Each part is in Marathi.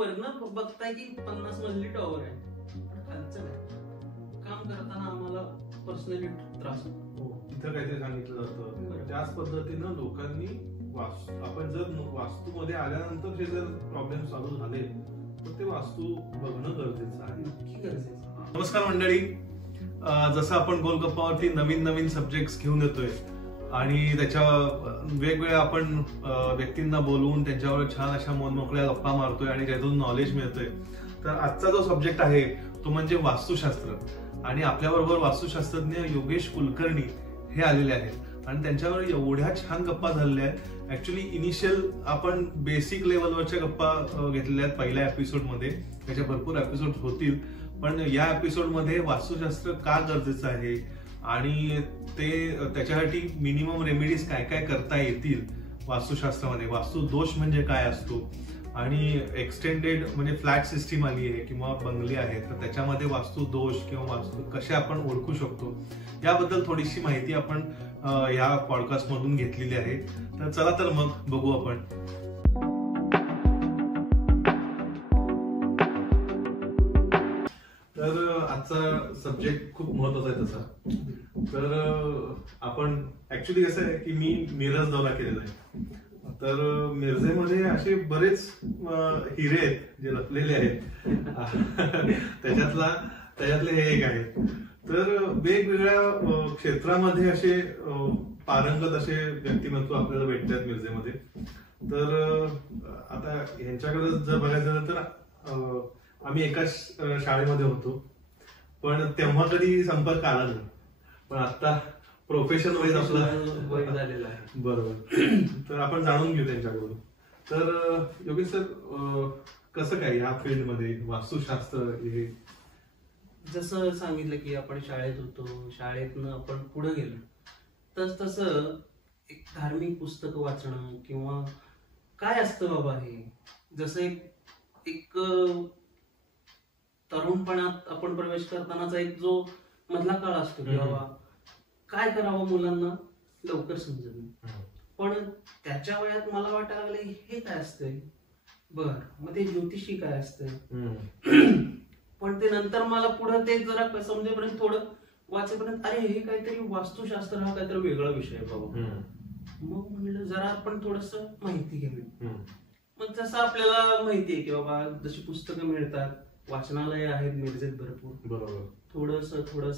वरनं बघताय की 50 मजली टॉवर आहे, पण खालचं नाही. काम करताना आम्हाला पर्सनली त्रास होतो. तिथं काहीतरी सांगितलं जातं. त्याच पद्धतीनं लोकांनी आपण जर वास्तूमध्ये आल्यानंतर हे जर प्रॉब्लेम चालू झाले तर ते वास्तू बघणं गरजेचं आहे. नक्की गरजेचं. नमस्कार मंडळी, जसं आपण गोलगप्पावरती नवीन नवीन सब्जेक्ट्स घेऊन येतोय आणि त्याच्या वेगवेगळ्या आपण व्यक्तींना बोलवून त्यांच्यावर छान अशा मनमोकळ्या गप्पा मारतोय आणि त्यातून नॉलेज मिळतोय. तर आजचा जो सब्जेक्ट आहे तो म्हणजे वास्तुशास्त्र. आणि आपल्याबरोबर वास्तुशास्त्रज्ञ योगेश कुलकर्णी हे आलेले आहेत आणि त्यांच्यावर एवढ्या छान गप्पा झालेल्या आहेत. ऍक्च्युली इनिशियल आपण बेसिक लेवलवरच्या गप्पा घेतलेल्या आहेत पहिल्या एपिसोडमध्ये. त्याच्या भरपूर एपिसोड होतील, पण या एपिसोडमध्ये वास्तुशास्त्र का गरजेचं आहे आणि ते त्याच्यासाठी मिनिमम रेमेडीज काय काय करता येतील वास्तुशास्त्रामध्ये, वास्तू दोष म्हणजे काय असतो आणि एक्सटेंडेड म्हणजे फ्लॅट सिस्टीम आली आहे किंवा बंगले आहेत तर त्याच्यामध्ये वास्तू दोष किंवा वास्तू कसे आपण ओळखू शकतो याबद्दल थोडीशी माहिती आपण या पॉडकास्ट मधून घेतलेली आहे. तर चला तर मग बघू आपण. तर आजचा सब्जेक्ट खूप महत्वाचा आहे तसा. तर आपण ऍक्च्युली कसं आहे की मी मिरज दौरा केलेला आहे. तर मिरजेमध्ये असे बरेच हिरे आहेत जे लपलेले आहेत. त्याच्यातले हे एक आहे. तर वेगवेगळ्या क्षेत्रामध्ये असे पारंगत असे व्यक्तिमत्व आपल्याला भेटतात मिरजेमध्ये. तर आता ह्यांच्याकडे जर बघायचं झालं तर आम्ही एकाच शाळेमध्ये होतो, पण तेव्हा कधी संपर्क आला नाही. पण आता प्रोफेशन वाईज आपला झालेला आहे. बरोबर. तर आपण जाणून घेऊ त्यांच्याकडून. तर योगेश सर, कसं काय या फील्डमध्ये वास्तुशास्त्र हे? जसं सांगितलं की आपण शाळेत होतो, शाळेतनं आपण पुढे गेलो तसं एक धार्मिक पुस्तक वाचणं किंवा काय असतं बाबा हे, जसं एक तरुणपणात आपण प्रवेश करतानाचा एक जो मधला काळ असतो की बाबा काय करावं मुलांना लवकर समजत नाही. पण त्याच्या वयात मला वाटायला लागलं हे काय असतंय, बर मग ते ज्योतिषी काय असतंय. पण ते नंतर मला पुढे ते जरा समजेपर्यंत थोडं वाचेपर्यंत अरे हे काहीतरी वास्तुशास्त्र हा काहीतरी वेगळा विषय आहे बाबा. मग म्हणलं जरा आपण थोडस माहिती घ्यावी. मग जसं आपल्याला माहिती आहे की बाबा जशी पुस्तकं मिळतात, वाचनालय आहेत मिरजेत भरपूर, बरोबर, थोडस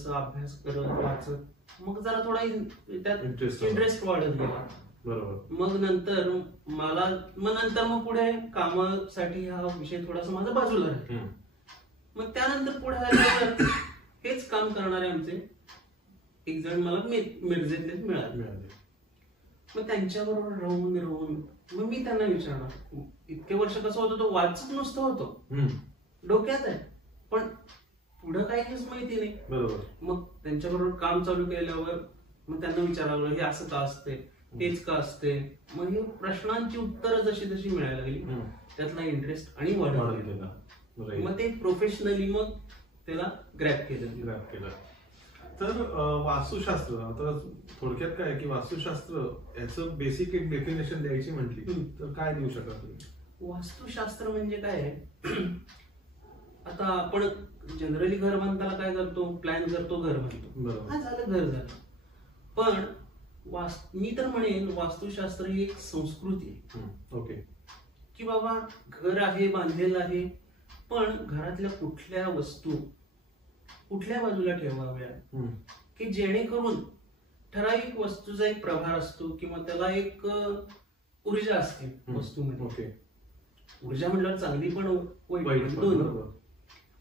अभ्यास करत वाचत मग जरा थोडा त्यात इंटरेस्ट वाढत गेला. बरोबर. मग नंतर मग पुढे कामासाठी हा विषय थोडासा माझा बाजूला राहिला. मग त्यानंतर पुढे हेच काम करणारे आमचे एक जण मला मिरजेतलेच मिळाले. मग त्यांच्याबरोबर राहून मग मी त्यांना विचारणार इतके वर्ष कसं होतं, तो वाचत नुसतं होतो, डोक्यात आहे पण पुढं काहीच माहिती नाही. बरोबर. मग त्यांच्याबरोबर काम चालू केल्यावर मग त्यांना विचारायला लागलं हे असं का असते, हेच का असते. मग हे प्रश्नांची उत्तरं जशी जशी मिळायला लागली त्यातला इंटरेस्ट आणि वाढत गेला. मग ते प्रोफेशनली मग त्याला ग्रॅप केलं. तर वास्तुशास्त्र आता थोडक्यात काय की वास्तुशास्त्र याचं बेसिक एक डेफिनेशन द्यायची म्हटली तर काय देऊ शकता तुम्ही? वास्तुशास्त्र म्हणजे काय आहे, आता आपण जनरली घर बांधताना काय करतो, प्लॅन करतो, घर बांधतो, हा झालं घर झालं. पण मी तर म्हणेन वास्तुशास्त्र ही एक संस्कृती आहे. ओके. की बाबा घर आहे, बांधलेलं आहे, पण घरातल्या कुठल्या वस्तू कुठल्या बाजूला ठेवाव्या की जेणेकरून ठराविक वस्तूचा एक प्रभार असतो किंवा त्याला एक ऊर्जा असते वस्तूमध्ये. ऊर्जा म्हटल्यावर चांगली पण वाईट.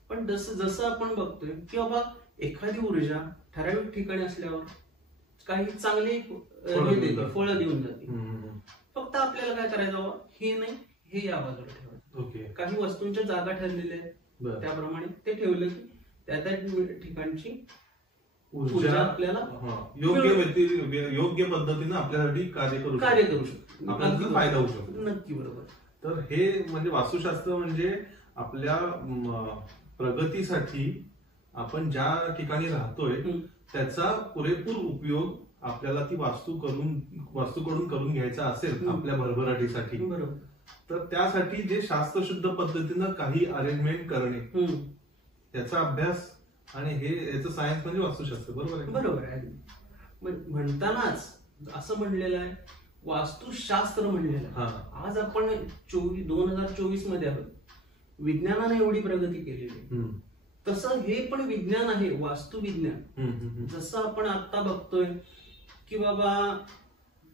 पण जसं आपण बघतोय की बाबा एखादी ऊर्जा ठराविक ठिकाणी असल्यावर काही चांगली फळं देऊन जाते. फक्त आपल्याला काय करायचं, हे नाही हे या बाजूला ठेवायचं. काही वस्तूंच्या जागा ठरलेल्या आहेत त्याप्रमाणे ते ठेवलं की त्या ठिकाणची ऊर्जा आपल्याला योग्य पद्धतीने आपल्यासाठी कार्य करू शकतो, आपल्याला फायदा होऊ शकतो. नक्की बरोबर. तर हे म्हणजे वास्तुशास्त्र म्हणजे आपल्या प्रगतीसाठी आपण ज्या ठिकाणी राहतोय त्याचा पुरेपूर उपयोग आपल्याला ती वास्तूकडून करून घ्यायचा असेल आपल्या भरभराटीसाठी तर त्यासाठी जे शास्त्रशुद्ध पद्धतीनं काही अरेंजमेंट करणे, त्याचा अभ्यास आणि हे याचं सायन्स म्हणजे वास्तुशास्त्र. बरोबर आहे? बरोबर आहे. म्हणतानाच असं म्हणलेलं आहे, वास्तुशास्त्र म्हणलेलं आहे. आज आपण 2024 मध्ये आहोत. विज्ञानाने एवढी प्रगती केलेली आहे, तसं हे पण विज्ञान आहे, वास्तुविज्ञान. जसं आपण आता बघतोय की बाबा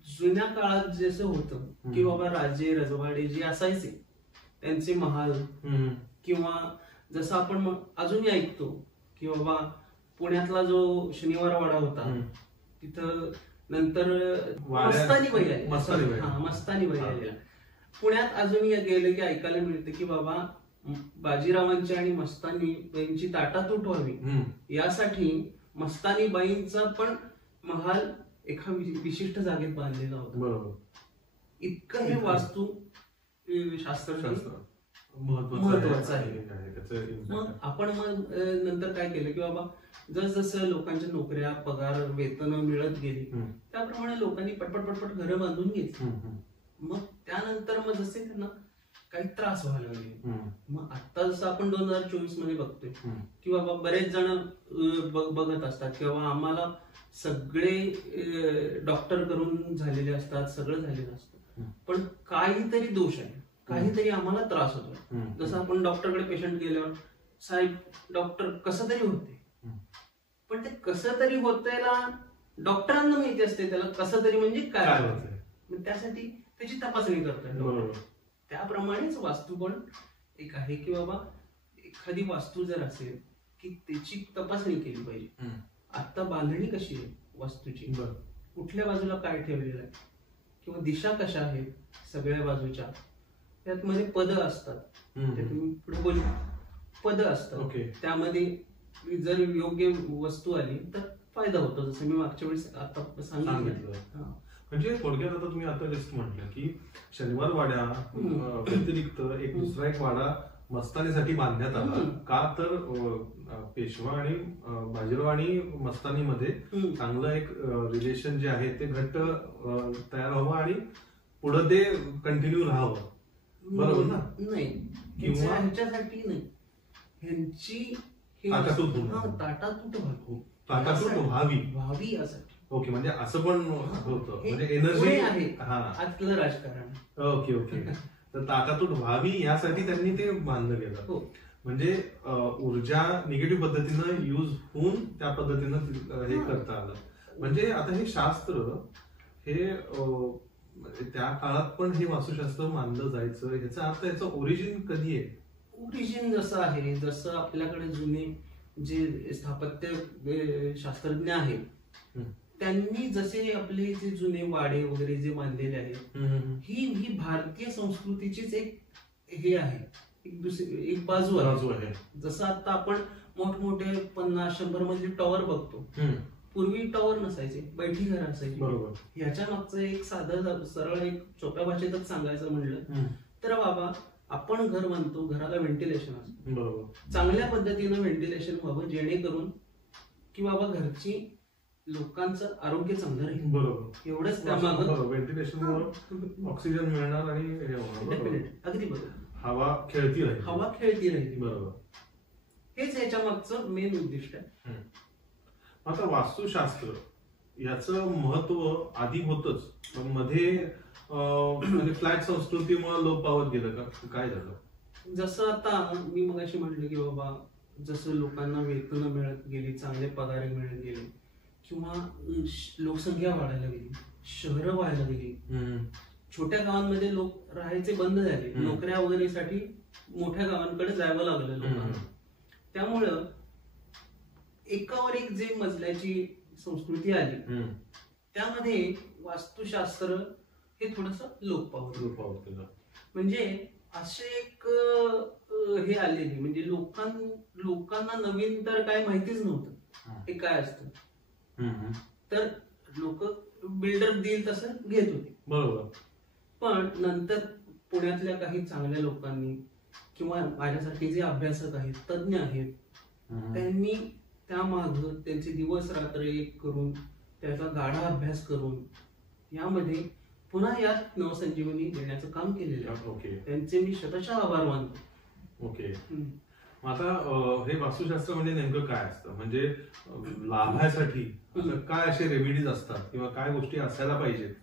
जुन्या काळात जसं होतं की बाबा राजे रजवाडे जे असायचे त्यांचे महाल, किंवा जसं आपण अजूनही ऐकतो की बाबा पुण्यातला जो शनिवार वाडा होता तिथं नंतर मस्तानी बाई आली. मस्तानी बाई आली. पुण्यात अजूनही गेलं की ऐकायला मिळतं की बाबा बाजीरावांची आणि मस्तानी बाईंची ताटातूट व्हावी यासाठी मस्तानी बाईंचा पण महाल एका विशिष्ट जागेत बांधलेला होता. बरोबर. इतकं हे वास्तू शास्त्र महत्वाचं आहे. मग आपण नंतर काय केलं की बाबा जसजसं लोकांच्या नोकऱ्या पगार वेतन मिळत गेली त्याप्रमाणे लोकांनी पटपट पटपट घरं बांधून घेतली. मग त्यानंतर मग जसे त्यांना काही त्रास व्हायला लागले. मग आता जसं आपण 2024 मध्ये बघतोय की बाबा बरेच जण बघत असतात की बाबा आम्हाला सगळे डॉक्टर करून झालेले असतात, सगळं झालेलं असतं, पण काहीतरी दोष आहे, काहीतरी आम्हाला त्रास होतो. जसं आपण डॉक्टरकडे पेशंट गेल्यावर साहेब डॉक्टर कसं तरी होते, पण ते कसं तरी होतंयला डॉक्टरांना माहिती असते त्याला कसं तरी म्हणजे काय होतंय, त्यासाठी त्याची तपासणी करतात. त्याप्रमाणेच वास्तू पण एक आहे की बाबा एखादी वास्तू जर असेल की त्याची तपासणी केली पाहिजे. आता बांधणी कशी आहे वास्तूची, कुठल्या बाजूला काय ठेवलेलं आहे किंवा दिशा कशा आहेत सगळ्या बाजूच्या, त्यात मध्ये पद असतात, पुढे बोलू पद असतात, त्यामध्ये जर योग्य वस्तू आली तर फायदा होतो. जसं मी मागच्या वेळेस आता सांगितलं. म्हणजे थोडक्यात आता तुम्ही आता जस्ट म्हटलं की शनिवार वाड्या व्यतिरिक्त एक दुसरा एक वाडा मस्तानीसाठी बांधण्यात आला का, तर पेशवा आणि बाजीराव आणि मस्तानीमध्ये चांगलं एक रिलेशन जे आहे ते घट्ट तयार व्हावं आणि पुढे ते कंटिन्यू राहावं. बरोबर ना? नाही, किंवा ह्याच्यासाठी नाही, ह्यांची ताटातूट व्हावी यासाठी. ओके, म्हणजे असं पण होतं, म्हणजे एनर्जी आहे आतलं राजकारण. ओके. तर ताटातूट व्हावी यासाठी त्यांनी ते बांधलं गेलं. म्हणजे ऊर्जा निगेटिव्ह पद्धतीनं युज होऊन त्या पद्धतीनं हे करता आलं. म्हणजे आता हे शास्त्र हे त्या काळात पण हे वास्तुशास्त्र मानलं जायचं, ह्याचा अर्थ याचं ओरिजिन कधी आहे? ओरिजिन जसं आहे, जसं आपल्याकडे जुने जे स्थापत्य शास्त्रज्ञ आहेत त्यांनी जसे आपले जे जुने वाडे वगैरे जे बांधलेले आहेत, ही भारतीय संस्कृतीचीच एक हे आहे, एक बाजू आहे. जसं आता आपण मोठमोठे 50-100 मधले टॉवर बघतो, पूर्वी टॉवर नसायचे, बैठी घर असायची. बरोबर. याच्या मागचं एक साधं सरळ एक सोप्या भाषेतच सांगायचं म्हणलं तर बाबा आपण घर बांधतो, घराला व्हेंटिलेशन असतं. बरोबर. चांगल्या पद्धतीनं व्हेंटिलेशन व्हावं जेणेकरून की बाबा घरची लोकांचं आरोग्य चांगलं राहील. बरोबर. एवढंच त्यामागं व्हेंटिलेशनमुळे ऑक्सिजन मिळणार आणि अगदी बरोबर, हवा खेळती राहील. बरोबर. हेच याच्या मागचं मेन उद्दिष्ट आहे. आता वास्तुशास्त्र याचं महत्व आधी होतच, पण मध्ये म्हणजे फ्लॅट संस्कृतीमुळे लोप पावत गेलं का, काय झालं? जसं आता मी मगाशी म्हटलं की बाबा जसं लोकांना वेतन मिळत गेली, चांगले पगार मिळत गेले, किंवा लोकसंख्या वाढायला गेली, शहरं व्हायला गेली, छोट्या गावांमध्ये लोक राहायचे बंद झाले, नोकऱ्या वगैरेसाठी मोठ्या गावांकडे जावं लागलं लोकांना. त्यामुळं एकावर एक जे मजल्याची संस्कृती आली त्यामध्ये वास्तुशास्त्र हे थोडस लोप पावत. म्हणजे असे एक हे आलेली, म्हणजे लोकांना नवीन तर काय माहितीच नव्हतं हे काय असतं, तर लोक बिल्डर देईल तसं घेत होते. बरोबर. पण नंतर पुण्यातल्या काही चांगल्या लोकांनी किंवा माझ्यासारखे जे अभ्यासक आहेत, तज्ञ आहेत, त्यांनी त्यामाग त्यांचे दिवस रात्र एक करून त्याचा गाढा अभ्यास करून यामध्ये पुन्हा यात नवसंजीवनी देण्याचं काम केलेलं आहे. ओके. त्यांचे मी शतशः आभार मानतो. ओके. आता हे वास्तुशास्त्र म्हणजे नेमकं काय असतं, म्हणजे लाभासाठी काय असे रेमेडीज असतात किंवा काय गोष्टी असायला पाहिजेत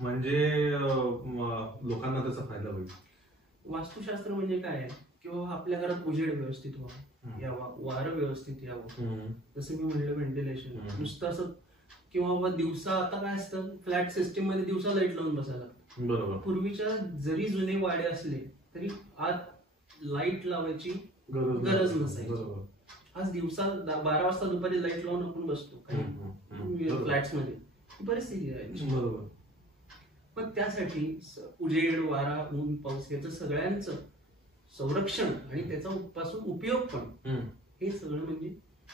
म्हणजे लोकांना त्याचा फायदा होईल? वास्तुशास्त्र म्हणजे काय आहे किंवा आपल्या घरात उजेड व्यवस्थित यावा, वारं व्यवस्थित यावं, जसं मी म्हणलं व्हेंटिलेशन, नुसतं असं किंवा दिवसा आता काय असतं फ्लॅट सिस्टीम मध्ये दिवसा लाईट लावून बसायला लागतं. बरोबर. पूर्वीच्या जरी जुने वाडे असले तरी आत लाईट लावायची गरज नसायची. आज दिवसा 12 वाजता दुपारी लाईट लावून आपण बसतो काही फ्लॅट्स मध्ये, ही परिस्थिती आहे. बरोबर. पण त्यासाठी उजेड, वारा, ऊन, पाऊस याचं सगळ्यांचं संरक्षण आणि त्याचा पासून उपयोग पण हे सगळं म्हणजे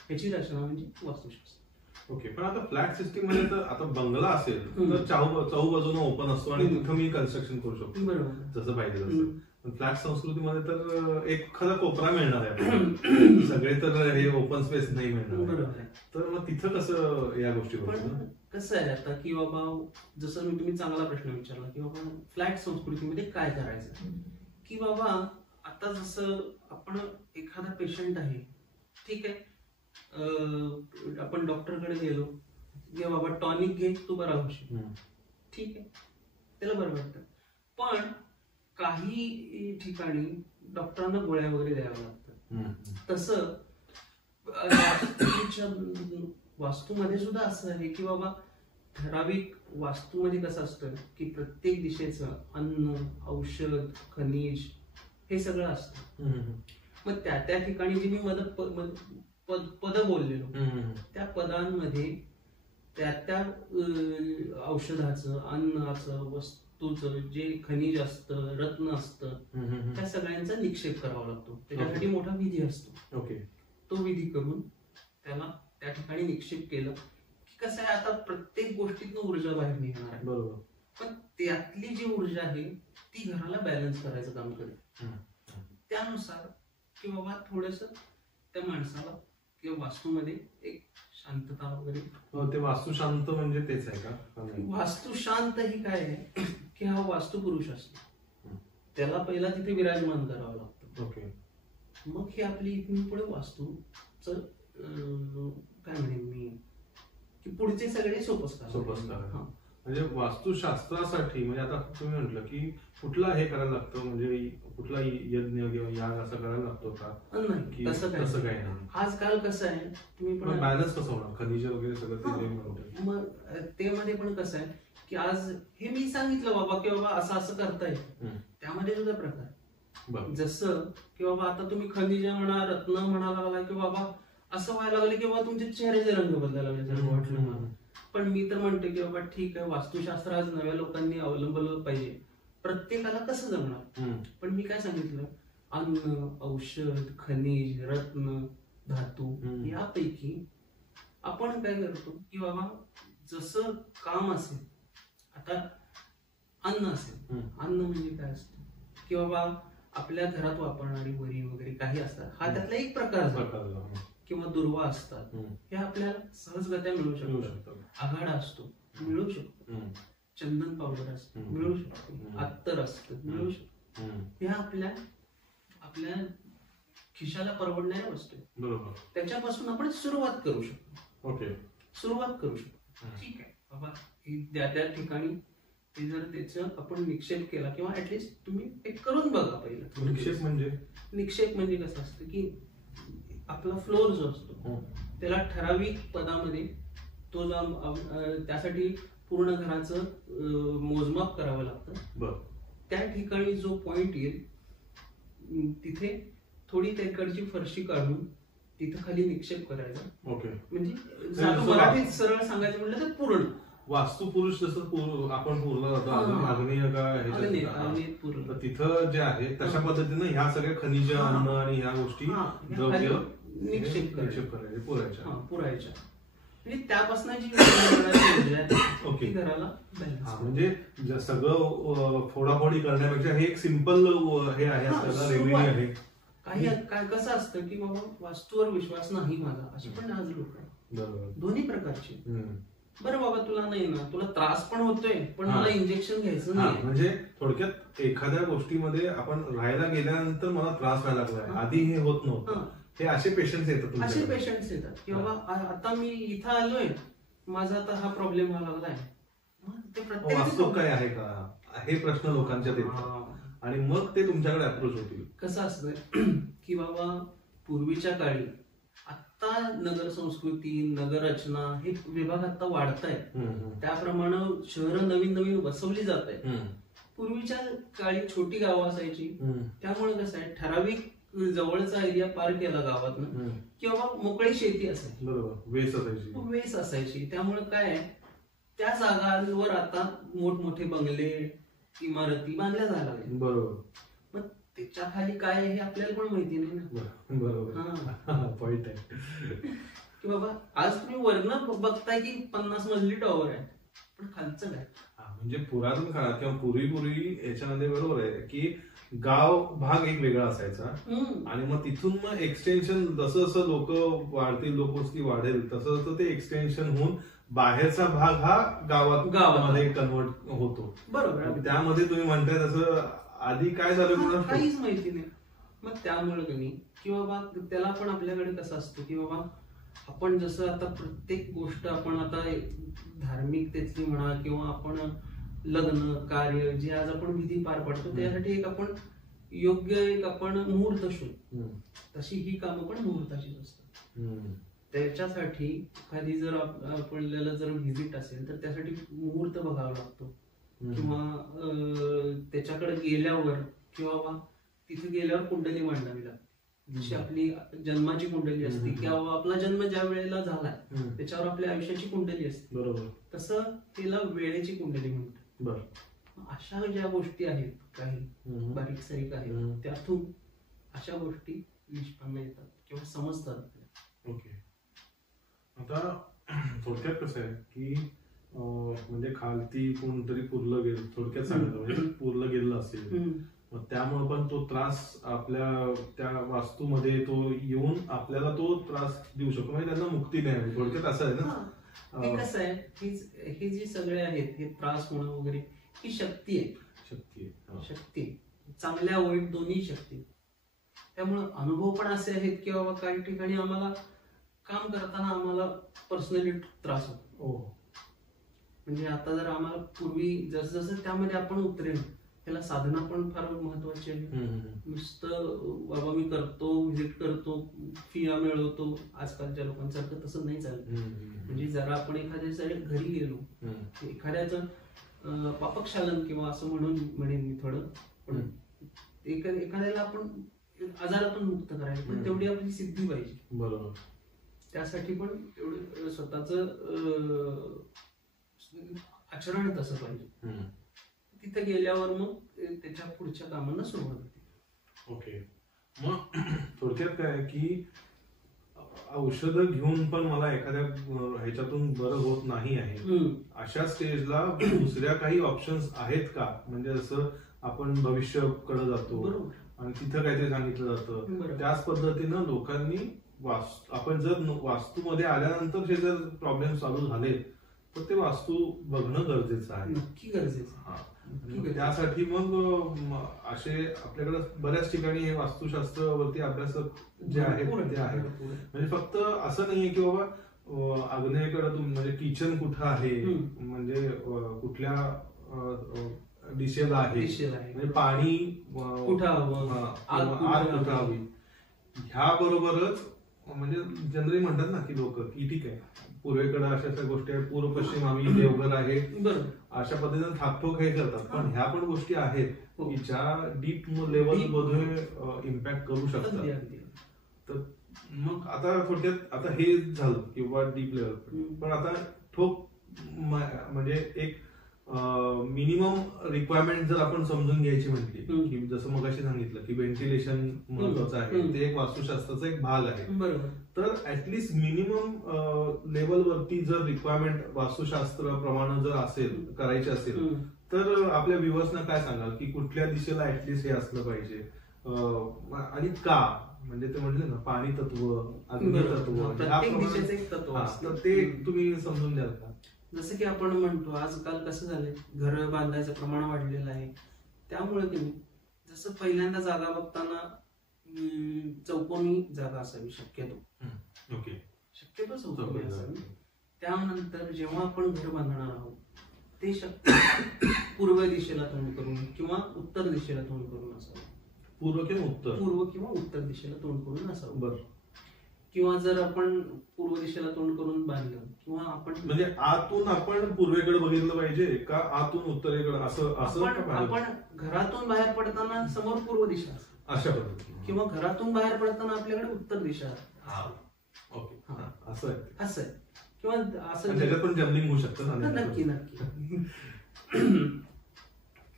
ह्याची रचना म्हणजे वास्तुशास्त्र. ओके. पण आता फ्लॅट सिस्टीम मध्ये तर आता बंगला असेल तर चहूबाजूने ओपन असतो आणि तिथं मी कन्स्ट्रक्शन करू शकतो जसं पाहिजे तसं. पण फ्लॅट संस्कृतीमध्ये तर एक खरा कोपरा मिळणार आहे, सगळे तर हे ओपन स्पेस नाही मिळणार. तर मग तिथं कसं या गोष्टी पण कसं आहे आता की बाबा, जसं तुम्ही चांगला प्रश्न विचारला की बाबा फ्लॅट संस्कृतीमध्ये काय करायचं, की बाबा आता जसं आपण एखादा पेशंट आहे, ठीक आहे, आपण डॉक्टरकडे गेलो, घे बाबा टॉनिक घे तू बरा होशील, ठीक आहे, त्याला बरं वाटतं. पण काही ठिकाणी डॉक्टरांना गोळ्या वगैरे द्याव्या लागतात. तसं वास्तूमध्ये सुद्धा असं आहे की बाबा ठराविक वास्तूमध्ये कसं असतं की प्रत्येक दिशेचं अन्न, औषध, खनिज हे सगळं असतं. मग त्या ठिकाणी जी मी पद बोललेलो त्या पदांमध्ये त्या औषधाचं, अन्नाचं, वस्तूचं जे खनिज असतं, रत्न असतं, त्या सगळ्यांचा निक्षेप करावा लागतो. त्याच्यासाठी मोठा विधी असतो. ओके. तो विधी करून त्याला त्या ठिकाणी निक्षेप केलं की कसं आहे, आता प्रत्येक गोष्टीतून ऊर्जा बाहेर निघणार आहे. बरोबर. पण त्यातली जी ऊर्जा आहे ती घराला बॅलन्स करायचं काम करते. त्यानुसार की बाबा थोडस त्या माणसाला किंवा वास्तूमध्ये एक शांतता वगैरे. ते वास्तू शांत म्हणजे तेच आहे का? वास्तू शांत ही काय आहे की हा वास्तू पुरुष असतो, त्याला पहिला तिथे विराजमान करावं लागतं. ओके. मग ही आपली इथून पुढे वास्तूच काय म्हणेन मी की पुढचे सगळे सोपस्कार. म्हणजे वास्तुशास्त्रासाठी म्हणजे आता तुम्ही म्हटलं की कुठला हे करायला लागतं, म्हणजे कुठला यज्ञ किंवा याग असा करायला लागतो का? नाही, तसं काही नाही. आजकाल कसं आहे, तुम्ही पण बॅलन्स कसं होणार, खनिज वगैरे सगळं. मग ते मध्ये पण कसं आहे की आज हे मी सांगितलं बाबा की बाबा असं असं करता येईल, त्यामध्ये सुद्धा प्रकार. जसं की बाबा आता तुम्ही खनिज म्हणा, रत्न म्हणा लागला की बाबा असं व्हायला लागलं की बाबा तुमचे चेहऱ्याचे रंग बदलायला लागले वाटलं मला. पण मी तर म्हणते की बाबा ठीक आहे, वास्तुशास्त्र आज नव्या लोकांनी अवलंबलं पाहिजे, प्रत्येकाला कसं जमणार. पण मी काय सांगितलं, अन्न, औषध, खनिज, रत्न, धातू यापैकी आपण काय करतो की बाबा जसं काम असेल, आता अन्न असेल, अन्न म्हणजे काय असतं की बाबा आपल्या घरात वापरणारी वरी वगैरे काही असतात, हा त्यातला एक प्रकार किंवा दुर्वा असतात, हे आपल्याला सहजगत्या मिळू शकतात. आघाडा असतो, मिळू शकतो. चंदन पावडर असतं, मिळू शकतो. अत्तर असतं, मिळू शकतो. ह्या आपल्या खिशाला परवडणाऱ्या वस्तू बरोबर, त्याच्यापासून आपण सुरुवात करू शकतो. ओके. सुरुवात करू शकतो. ठीक आहे बाबा, त्या ठिकाणी ते जर त्याचं आपण निक्षेप केला किंवा ऍटलिस्ट तुम्ही एक करून बघा पहिलं. निक्षेप म्हणजे कसं असतं की आपला फ्लोर जो असतो त्याला ठराविक पदामध्ये तो त्यासाठी पूर्ण घराचं मोजमाप करावं लागतं. त्या ठिकाणी जो पॉइंट येईल तिथे थोडी त्याकडची फरशी काढून तिथं खाली निक्षेप करायचा. ओके. म्हणजे मराठीत सरळ सांगायचं म्हटलं तर पूर्ण वास्तू पुरुष जसं आपण पूर्ण जातो आग्नेय का तिथं जे आहे तशा पद्धतीनं ह्या सगळ्या खनिज, अन्न आणि ह्या गोष्टी द्रव्य निक्षेप करायचे पुरायच्या. त्यापासून घराला म्हणजे सगळं फोडाफोडी करण्यापेक्षा हे एक सिंपल हे आहे, रेमेडी आहे. काय कसं असतं की बाबा वास्तूवर विश्वास नाही माझा, अशी पण आज लोक आहे दोन्ही प्रकारची. बरं बाबा तुला नाही ना, तुला त्रास पण होतोय पण मला इंजेक्शन घ्यायचं नाही. म्हणजे थोडक्यात एखाद्या गोष्टीमध्ये आपण राहायला गेल्यानंतर मला त्रास व्हायला लागलाय, आधी हे होत नव्हतं. हे असे पेशंट्स येतात, असे पेशंट्स येतात की बाबा आता मी इथं आलोय, माझा आता हा प्रॉब्लेम व्हायला लागलाय. ते वास्तव काय आहे का, हे प्रश्न लोकांच्या येतात आणि मग ते तुमच्याकडे अप्रोच होतील. कसं असतंय की बाबा पूर्वीच्या काळी, आता नगर संस्कृती, नगर रचना हे विभाग आता वाढत आहेत, त्याप्रमाणे शहरं नवीन नवीन बसवली जात आहेत. पूर्वीच्या काळी छोटी गावं असायची, त्यामुळे कसं आहे ठराविक जवळचा एरिया पार केला गावातनं किंवा मोकळी शेती असायची, बरोबर, वेस असायची. त्यामुळे काय आहे, त्या जागांवर आता मोठमोठे बंगले, इमारती बांधल्या जायला लागल्या. बरोबर. मग त्याच्या खाली काय आहे हे आपल्याला पण माहिती नाही ना. बरोबर, पॉइंट आहे की बाबा आज तुम्ही वरनं बघताय की 50 मजली टॉवर आहे, पण खालचं काय. म्हणजे पुरातन काळात किंवा पूर्वी याच्यामध्ये बरोबर आहे की गाव भाग एक वेगळा असायचा आणि मग तिथून मग एक्सटेन्शन जसं जसं लोक वाढतील, लोकवस्ती वाढेल तसं तसं ते एक्सटेन्शन होऊन बाहेरचा भाग हा गावामध्ये कन्वर्ट होतो. बरोबर. त्यामध्ये तुम्ही म्हणताय तसं आधी काय झालं काहीच माहिती नाही. मग त्यामुळे कमी की बाबा त्याला पण आपल्याकडे कसं असतं की बाबा आपण जसं आता प्रत्येक गोष्ट आपण आता धार्मिकतेतली म्हणा किंवा आपण लग्न कार्य जे आज आपण विधी पार पाडतो त्यासाठी एक आपण योग्य एक आपण मुहूर्त शोधतो, तशी ही कामं पण मुहूर्ताचीच असतात. त्याच्यासाठी एखादी जर आपल्याला जर व्हिजिट असेल तर त्यासाठी मुहूर्त बघावा लागतो किंवा त्याच्याकडे गेल्यावर किंवा तिथे गेल्यावर कुंडली मांडावी लागते. जशी आपली जन्माची कुंडली असते किंवा आपला जन्म ज्या वेळेला झालाय त्याच्यावर आपल्या आयुष्याची कुंडली असते, बरोबर, तसं तिला वेळेची कुंडली म्हणतात. अशा ज्या गोष्टी आहेत काही बारीक सारीक आहेत त्यातून अशा गोष्टी निष्पन्न येतात किंवा समजतात. ओके. आता थोडक्यात कसं आहे की म्हणजे खालती कोणतरी पुरलं गेलं, थोडक्यात सांगितलं म्हणजे पुरलं गेलं असेल, मग त्यामुळे पण तो त्रास आपल्या त्या वास्तूमध्ये तो येऊन आपल्याला तो त्रास देऊ शकतो, म्हणजे त्यांना मुक्ती नाही. थोडक्यात असं आहे ना. हे कसं आहे, हे जे सगळे आहेत हे त्रास होणं वगैरे ही शक्ती आहे, शक्ती चांगल्या वाईट दोन्ही शक्ती. त्यामुळे अनुभव पण असे आहेत की बाबा काही ठिकाणी आम्हाला काम करताना आम्हाला पर्सनली त्रास होतो. म्हणजे आता जर आम्हाला पूर्वी जसं जसं त्यामध्ये आपण उतरेल त्याला साधना पण फार महत्वाची आहे. नुसतं बाबा मी करतो, व्हिजिट करतो, फिया मिळवतो, आजकालच्या लोकांसारखं तसं नाही चालत. म्हणजे जरा आपण एखाद्या घरी गेलो, एखाद्याचं पापक्षालन किंवा असं म्हणेन मी थोडं, पण एखाद्याला आपण आजारातून मुक्त करायचं, पण तेवढी आपली सिद्धी पाहिजे. बरोबर. त्यासाठी पण तेवढं स्वतःच आचरण तसं पाहिजे. तिथे गेल्यावर मग त्याच्या पुढच्या कामांना सुरुवात होते. ओके. मग थोडक्यात काय की औषधं घेऊन पण मला एखाद्या ह्याच्यातून बरं होत नाही आहे, अशा स्टेजला दुसऱ्या काही ऑप्शन्स आहेत का? म्हणजे जसं आपण भविष्याकडे जातो आणि तिथं काहीतरी सांगितलं जातं, त्याच पद्धतीनं लोकांनी आपण जर वास्तूमध्ये आल्यानंतर जे जर प्रॉब्लेम चालू झाले तर ते वास्तू बघणं गरजेचं आहे. नक्की गरजेचं. त्यासाठी मग असे आपल्याकडे बऱ्याच ठिकाणी हे वास्तुशास्त्रावरती अभ्यासक जे आहेत ते आहेत. म्हणजे फक्त असं नाहीये की बाबा आग्नेयेकडे म्हणजे किचन कुठं आहे, म्हणजे कुठल्या दिशेला आहे, म्हणजे पाणी कुठं हवं, आग कुठं हवी, ह्या बरोबरच म्हणजे जनरली म्हणतात ना की लोक की ठीक आहे पूर्वेकडे अशा गोष्टी आहेत, पूर्व पश्चिम आम्ही देवघर आहे, अशा पद्धतीने थापठोक हे करतात. पण ह्या पण गोष्टी आहेत की ज्या डीप लेवल मध्ये इम्पॅक्ट करू शकतात. तर मग आता थोडक्यात आता हे झालं किंवा डीप लेवल, पण आता ठोक म्हणजे एक मिनिमम रिक्वायरमेंट जर आपण समजून घ्यायची म्हटली की जसं मग अशी सांगितलं की व्हेंटिलेशन महत्वाचं आहे, ते एक वास्तुशास्त्राचा एक भाग आहे. तर ऍटलिस्ट मिनिमम लेवलवरती जर रिक्वायरमेंट वास्तुशास्त्र प्रमाणे जर असेल करायची असेल तर आपल्या व्ह्युअर्सना काय सांगाल की कुठल्या दिशेला ऍटलिस्ट हे असलं पाहिजे आणि का? म्हणजे ते म्हटले ना पाणी तत्व, अग्नी तत्व, प्रत्येक दिशेचं एक तत्व तर ते तुम्ही समजून द्याल का? जसं की आपण म्हणतो आजकाल कसं झालंय, घर बांधायचं प्रमाण वाढलेलं आहे. त्यामुळे तुम्ही जसं पहिल्यांदा जागा बघताना चौकोनी जागा असावी शक्यतो. ओके. शक्यतो चौकोनी असावी. त्यानंतर जेव्हा आपण घर बांधणार आहोत ते पूर्व दिशेला तोंड करून किंवा उत्तर दिशेला तोंड करून असावं. पूर्व किंवा उत्तर दिशेला तोंड करून असावं. बरं. किंवा जर आपण पूर्व दिशेला तोंड करून बांधलं किंवा आपण म्हणजे आतून आपण पूर्वेकडे बघितलं पाहिजे का आतून उत्तरेकडे असं आपण घरातून बाहेर पडताना समोर पूर्व दिशा अशा पद्धतीने किंवा घरातून बाहेर पडताना आपल्याकडे उत्तर दिशा ओके असं आहे किंवा असं त्याच्यात पण जर्निंग होऊ शकतं ना. नक्की नक्की.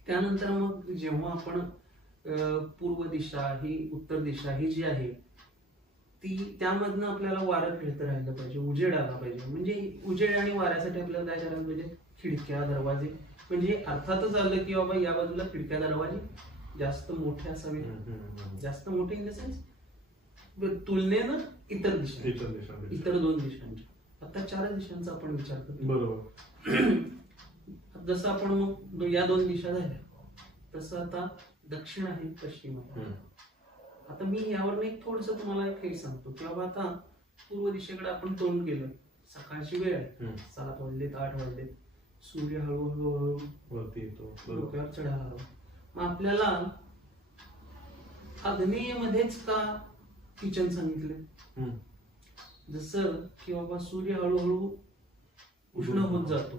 त्यानंतर मग जेव्हा आपण पूर्व दिशा ही उत्तर दिशा ही जी आहे ती त्यामधनं आपल्याला वारं फिरत राहिलं पाहिजे, उजेड आला पाहिजे. म्हणजे उजेड आणि वाऱ्यासाठी आपल्याला काय करायला पाहिजे, खिडक्या दरवाजे. म्हणजे अर्थातच आलं की बाबा या बाजूला खिडक्या दरवाजे जास्त मोठे असावे. जास्त मोठे इन द सेन्स तुलनेनं इतर दोन दिशांच्या. आता 4 दिशांचा आपण विचार करतो. बरोबर. जसं आपण मग या 2 दिशा झाल्या तसं आता दक्षिण आहे, पश्चिम आहे. आता मी यावर एक थोडस तुम्हाला हे सांगतो की बाबा आता पूर्व दिशेकडे आपण तोंड केलं, सकाळची वेळ आहे, 7 वाजलेत 8 वाजलेत, सूर्य हळूहळू वरती येतो, डोक्यावर चढायला. मग आपल्याला आग्नेयमध्येच का किचन सांगितलंय? जसं की बाबा सूर्य हळूहळू उष्ण होत जातो,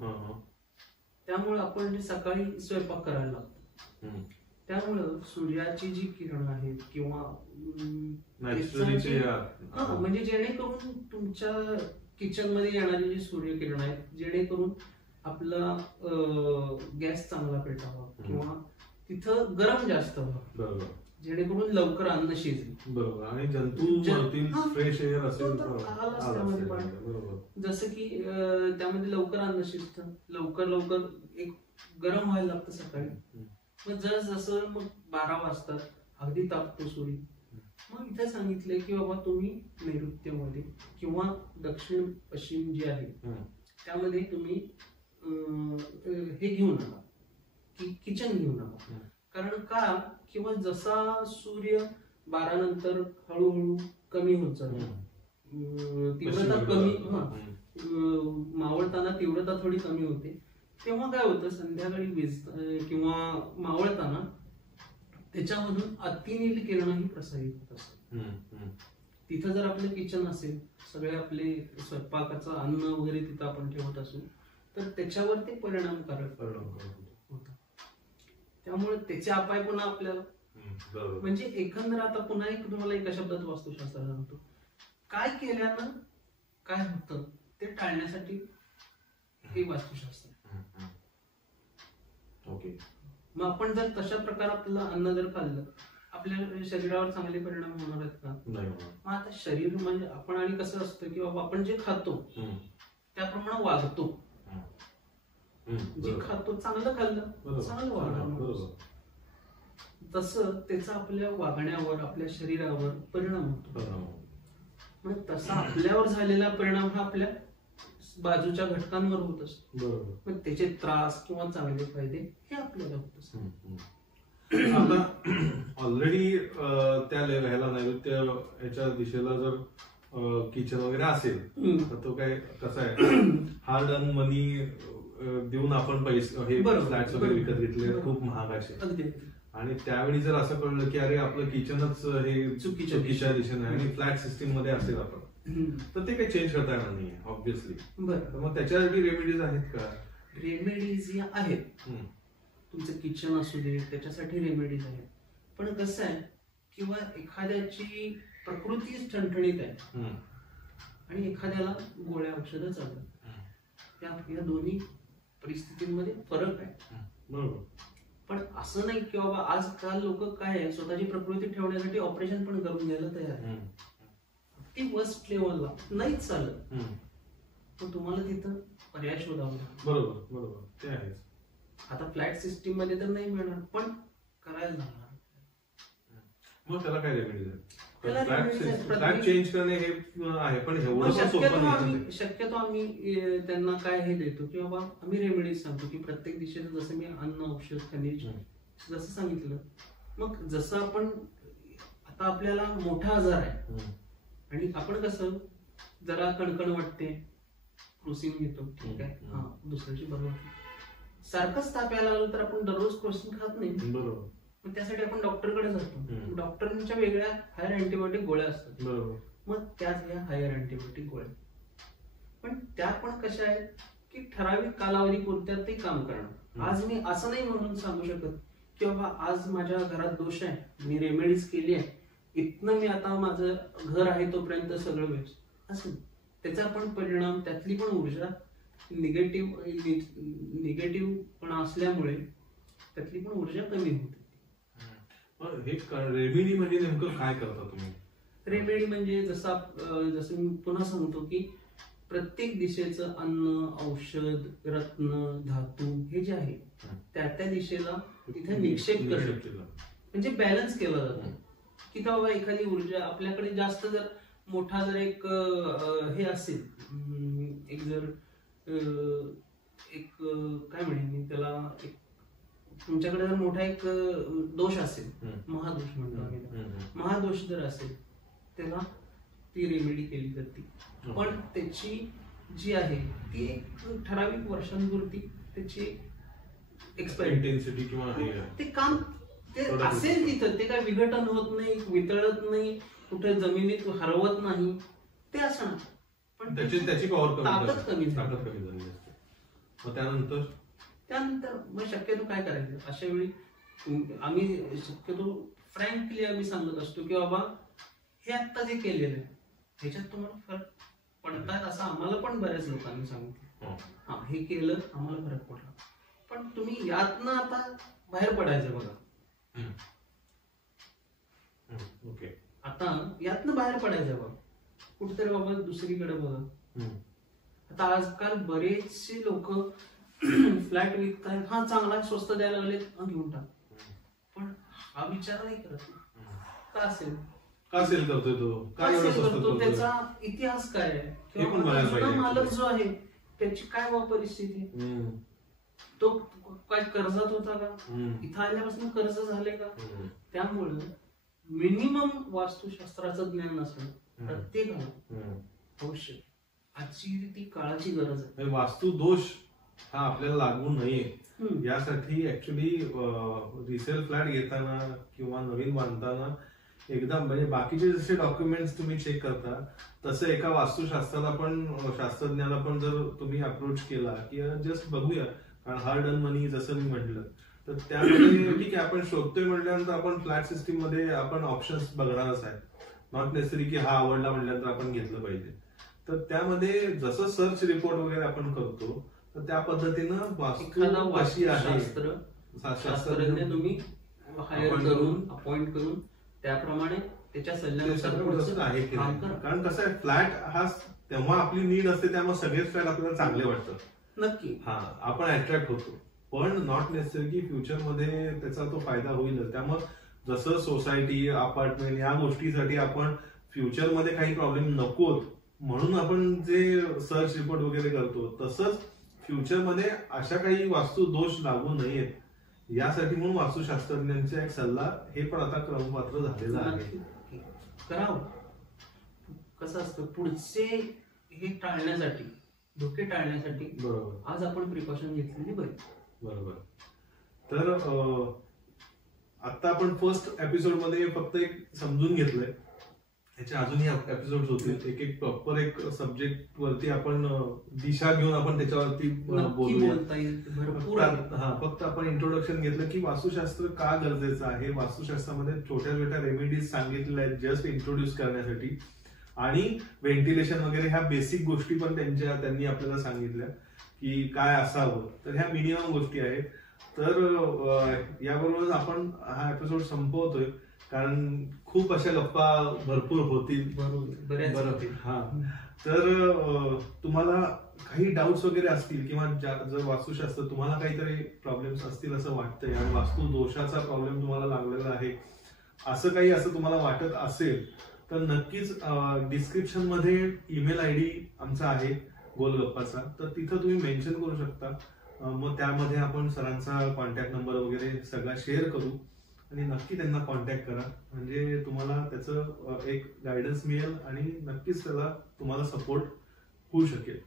त्यामुळे आपण जे सकाळी स्वयंपाक करायला लागतो त्यामुळं सूर्याची जी किरण आहेत किंवा म्हणजे जेणेकरून तुमच्या किचन मध्ये येणारी जी सूर्यकिरण आहेत जेणेकरून आपला गॅस चांगला पेटावा किंवा तिथं गरम जास्त व्हावं, जेणेकरून लवकर अन्न शिजेल. बरोबर. आणि जंतू फ्रेश एअर असेल जसं की त्यामध्ये लवकर अन्न शिजतं, लवकर एक गरम व्हायला लागतं सकाळी. मग जसं मग 12 वाजतात, अगदी तापतो सूर्य. मग इथे सांगितलंय की बाबा तुम्ही नैऋत्यमध्ये किंवा दक्षिण पश्चिम जे आहे त्यामध्ये तुम्ही हे घेऊन आला की किचन घेऊन आला. कारण का किंवा जसा सूर्य 12 नंतर हळूहळू कमी होत जातो, तीव्रता कमी मावळताना तीव्रता थोडी कमी होते, तेव्हा काय होतं संध्याकाळी किंवा मावळताना त्याच्यामधून अतिनील किरणही प्रसारित होत असतात. तिथं जर आपलं किचन असेल, सगळे आपले स्वयंपाकाचं अन्न वगैरे तिथं आपण ठेवत असू तर त्याच्यावर ते परिणामकारक होतं. त्यामुळे त्याचे अपाय पुन्हा आपल्याला म्हणजे एकंदर आता पुन्हा एक तुम्हाला एका शब्दात वास्तुशास्त्र सांगतो, काय केल्यानं काय होतं ते टाळण्यासाठी हे वास्तुशास्त्र. ओके. मग आपण जर तशा प्रकारातलं अन्न जर खाल्लं आपल्या शरीरावर चांगले परिणाम होणार आहेत का? मग आता शरीर म्हणजे आपण आणि कसं असतं की बाबा आपण जे खातो त्याप्रमाणे वागतो. जे खातो चांगलं खाल्लं चांगलं वागणार, तसं त्याचा आपल्या वागण्यावर आपल्या शरीरावर परिणाम होतो. मग तसा आपल्यावर झालेला परिणाम हा आपल्या बाजूच्या घटकांवर होत असतो. मग त्याचे त्रास किंवा चांगले फायदे हे आपल्याला होत असतात. आता ऑलरेडी त्या ह्याला नैऋत्य याच्या दिशेला जर किचन वगैरे असेल तर तो काय कसा आहे, हार्ड अर्न मनी देऊन आपण पैसे हे फ्लॅट्स वगैरे विकत घेतले खूप महाग असे, आणि त्यावेळी जर असं कळलं की अरे आपलं किचनच हे चुकीच्या दिशेने आणि फ्लॅट सिस्टीम मध्ये असेल आपण तर ते काही चेंज करता येणार नाही ऑब्व्हियसली. मग त्याच्यासाठी रेमेडीज आहेत का? रेमेडीज या आहेत, तुमचं किचन असू दे त्याच्यासाठी रेमेडीज आहेत. पण कसं आहे किंवा एखाद्याची प्रकृतीच ठणठणीत आहे आणि एखाद्याला गोळ्या औषधं चालतात, या दोन्ही परिस्थितींमध्ये फरक आहे. बरोबर. पण असं नाही की बाबा आजकाल लोक काय आहे स्वतःची प्रकृती ठेवण्यासाठी ऑपरेशन पण करून घ्यायला तयार आहे. ती वर्स्ट लेवलला नाहीच चालत, पण तुम्हाला तिथं पर्याय शोधावा लागतो. बरोबर ते आहे. आता फ्लॅट सिस्टीम मध्ये तर नाही मिळणार पण करायला लागणार. मग त्याला काय रेमेडीज त्याला remedies आहेत. फ्लॅट चेंज करणे हे आहे, पण एवढं पण सोपं नाही. शक्यतो आम्ही त्यांना काय हे देतो की बाबा आम्ही रेमेडीज सांगतो की प्रत्येक दिशेचं जसं मी अन्न, औषध, खनिज जसं सांगितलं. मग जसं आपण आता आपल्याला मोठा आजार आहे आणि आपण कसं जरा कणकण वाटते, क्रोसिन घेतो, ठीक आहे, हा दुसऱ्याची बरोबर. सारखंच ताप यायला लागलं तर आपण दररोज क्रोसिन खात नाही, बरोबर. मग त्यासाठी आपण डॉक्टरकडे जातो. डॉक्टरांच्या वेगळ्या हायर अँटीबायोटिक गोळ्या असतात, बरोबर. मग त्याच ह्या हायर अँटीबायोटिक गोळ्या, पण त्या पण कशा आहेत की ठराविक कालावधीपुरत्या ते काम करणार. आज मी असं नाही म्हणून सांगू शकत की बाबा आज माझ्या घरात दोष आहे, मी रेमेडीज केली आहे, इथनं मी आता माझं घर आहे तोपर्यंत सगळं व्यवस्थित असं. त्याचा पण परिणाम, त्यातली पण ऊर्जा निगेटिव्ह पण असल्यामुळे त्यातली पण ऊर्जा कमी होते. हे रेमेडी म्हणजे नेमकं काय करता तुम्ही? रेमेडी म्हणजे जसं मी पुन्हा सांगतो की प्रत्येक दिशेचं अन्न, औषध, रत्न, धातू हे जे आहे त्या त्या दिशेला तिथे निक्षेप करणं म्हणजे बॅलन्स केला जातो. की बाबा एखादी ऊर्जा आपल्याकडे जास्त जर मोठा जर एक हे असेल, एक काय म्हणेन मी त्याला, एक तुमच्याकडे जर मोठा एक दोष असेल, महादोष म्हणतो आम्ही, महादोष जर असेल त्याला ती रेमेडी केली जाते. पण त्याची जी आहे ती एक ठराविक वर्षांपुरती त्याची इंटेन्सिटी किंवा ते काम ते असेल तिथं, ते काय विघटन होत नाही, वितळत नाही, कुठे जमिनीत हरवत नाही, ते असं. पण त्याची पॉवर ताकद कमी झाली असते. मग त्यानंतर मग शक्यतो काय करायचं अशा वेळी आम्ही शक्यतो फ्रँकली आम्ही सांगत असतो की बाबा हे आता जे केलेलं आहे ह्याच्यात तुम्हाला फरक पडतात असं आम्हाला पण बऱ्याच लोकांनी सांगितलं. हा, हे केलं आम्हाला फरक पडला, पण तुम्ही यातनं आता बाहेर पडायचं बघा. ओके, आता यातनं बाहेर पडायचं बघा, कुठेतरी बाबा दुसरीकडे बघा. आता आजकाल बरेचसे लोक फ्लॅट विकतायत, हा चांगला स्वस्त द्यायला लागले घेऊन टाक, पण हा विचार नाही करत. का असेल करतोय तो, काय करतो, त्याचा इतिहास काय आहे, किंवा मालक जो आहे त्याची काय परिस्थिती, तो काय कर्जात होता का, इथं आल्यापासून कर्ज झाले का. त्यामुळं मिनिमम वास्तुशास्त्राचं ज्ञान असणं प्रत्येकाला आवश्यक, आजची ती काळाची गरज आहे. वास्तू दोष हा आपल्याला लागू नये यासाठी ऍक्च्युली रिसेल फ्लॅट घेताना किंवा नवीन बांधताना एकदा म्हणजे बाकीचे जसे डॉक्युमेंट्स तुम्ही चेक करता तसं एका वास्तुशास्त्राला पण, शास्त्रज्ञाला पण जर तुम्ही अप्रोच केला की जस्ट बघूया, कारण हार्ड अर्न मनी जसं मी म्हटलं, तर त्यामध्ये ठीक आहे आपण शोधतोय म्हटल्यानंतर आपण फ्लॅट सिस्टीम मध्ये आपण ऑप्शन्स बघणारच आहे. नॉट नेसेसरी की हा आवडला म्हटल्यानंतर आपण घेतलं पाहिजे. तर त्यामध्ये जसं सर्च रिपोर्ट वगैरे आपण करतो तर त्या पद्धतीनं वास्तू कशी आहे, शास्त्रज्ञ तुम्ही हायर करून अपॉइंट करून त्याप्रमाणे त्याच्या सल्ल्यानुसार आहे की नाही. कारण कसं आहे, फ्लॅट हा तेव्हा आपली नीड असते, त्यामुळे सगळेच फ्लॅट आपल्याला चांगले वाटतात नक्की, हा आपण अट्रॅक्ट होतो, पण नॉट नेसेसरी की फ्युचर मध्ये त्याचा तो फायदा होईलच. त्यामुळे जसं सोसायटी, अपार्टमेंट या गोष्टीसाठी आपण फ्युचर मध्ये काही प्रॉब्लेम नकोत म्हणून आपण जे सर्च रिपोर्ट वगैरे करतो, तसंच फ्युचर मध्ये अशा काही वास्तू दोष लागू नयेत यासाठी म्हणून वास्तुशास्त्रज्ञांचा एक सल्ला हे पण आता क्रमपात्र झालेला आहे. करावं. कसं असतं, पुढचे हे टाळण्यासाठी, धोके टाळण्यासाठी बरोबर आज आपण प्रिकॉशन घेतलेली बरी. बरोबर. तर आता आपण फर्स्ट एपिसोड मध्ये फक्त एक समजून घेतलंय, त्याचे अजूनही एपिसोड होतील, एक प्रॉपर एक सब्जेक्ट वरती आपण दिशा घेऊन आपण त्याच्यावरती बोलूया. फक्त आपण इंट्रोडक्शन घेतलं की वास्तुशास्त्र का गरजेचं आहे, वास्तुशास्त्रामध्ये छोट्या छोट्या रेमेडीज सांगितलेल्या आहेत जस्ट इंट्रोड्यूस करण्यासाठी, आणि व्हेंटिलेशन वगैरे ह्या बेसिक गोष्टी पण त्यांनी आपल्याला सांगितल्या की काय असावं. तर ह्या मिनिमम गोष्टी आहेत. तर याबरोबर आपण हा एपिसोड संपवतोय, कारण खूप अशा गप्पा भरपूर होतील. हा, तर तुम्हाला काही डाऊट्स वगैरे असतील किंवा जर वास्तुशास्त्र तुम्हाला काहीतरी प्रॉब्लेम्स असतील असं वाटतंय आणि वास्तू दोषाचा प्रॉब्लेम तुम्हाला लागलेला आहे, असं काही असं तुम्हाला वाटत असेल तर नक्कीच डिस्क्रिप्शन मध्ये ईमेल आयडी आमचा आहे गोलगप्पाचा, तर तिथं तुम्ही मेन्शन करू शकता. मग त्यामध्ये आपण सरांचा कॉन्टॅक्ट नंबर वगैरे सगळा शेअर करू आणि नक्की त्यांना कॉन्टॅक्ट करा. म्हणजे तुम्हाला त्याचं एक गायडन्स मिळेल आणि नक्कीच त्याला तुम्हाला सपोर्ट होऊ शकेल.